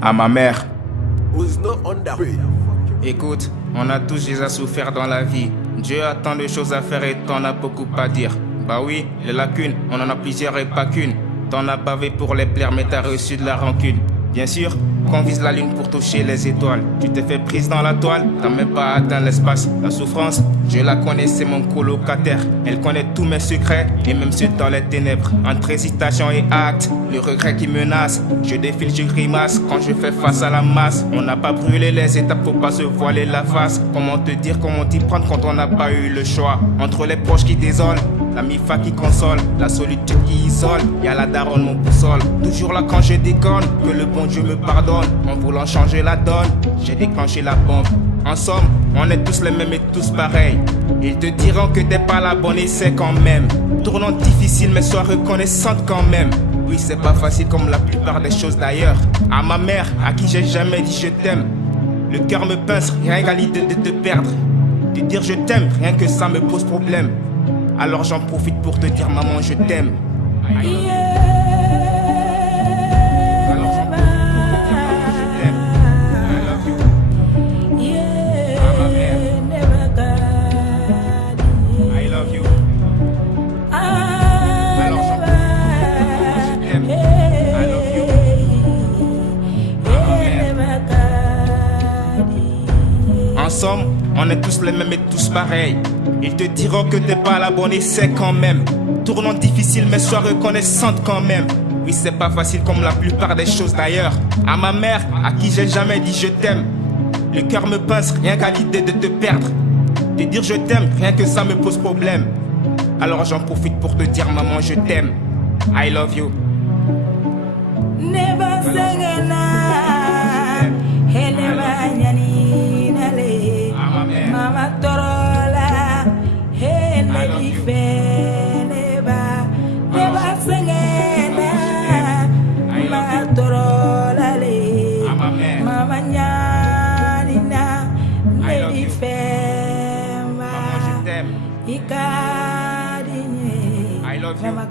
À ma mère. Écoute, on a tous déjà souffert dans la vie. Dieu a tant de choses à faire et t'en as beaucoup à dire. Bah oui, les lacunes, on en a plusieurs et pas qu'une. T'en as bavé pour les plaire mais t'as reçu de la rancune. Bien sûr, qu'on vise la lune pour toucher les étoiles. Tu t'es fait prise dans la toile, t'as même pas atteint l'espace. La souffrance, je la connais, c'est mon colocataire. Elle connaît tous mes secrets et même ceux dans les ténèbres. Entre hésitation et acte, le regret qui menace. Je défile, je grimace quand je fais face à la masse. On n'a pas brûlé les étapes, faut pas se voiler la face. Comment te dire, comment t'y prendre quand on n'a pas eu le choix. Entre les proches qui désolent, la mifa qui console, la solitude qui isole, y'a la daronne mon boussole. Toujours là quand je déconne, que le bon Dieu me pardonne. En voulant changer la donne, j'ai déclenché la bombe. En somme, on est tous les mêmes et tous pareils. Ils te diront que t'es pas la bonne et c'est quand même. Tournant difficile mais sois reconnaissante quand même. Oui, c'est pas facile comme la plupart des choses d'ailleurs. À ma mère, à qui j'ai jamais dit je t'aime. Le cœur me pince, rien qu'à l'idée de te perdre. De dire je t'aime, rien que ça me pose problème. Alors j'en profite pour te dire maman je t'aime. En somme, on est tous les mêmes et tous pareils. Ils te diront que t'es pas la bonne et c'est quand même. Tournant difficile mais sois reconnaissante quand même. Oui, c'est pas facile comme la plupart des choses d'ailleurs. À ma mère, à qui j'ai jamais dit je t'aime. Le cœur me pince rien qu'à l'idée de te perdre. De dire je t'aime, rien que ça me pose problème. Alors j'en profite pour te dire maman je t'aime. I love you. Never Mama Torola, hey, Lady Feneba, never singena, Mama Torola, Mama Nyanina, Lady Fema, Maman, je t'aime. Ikadine, I love you. Mama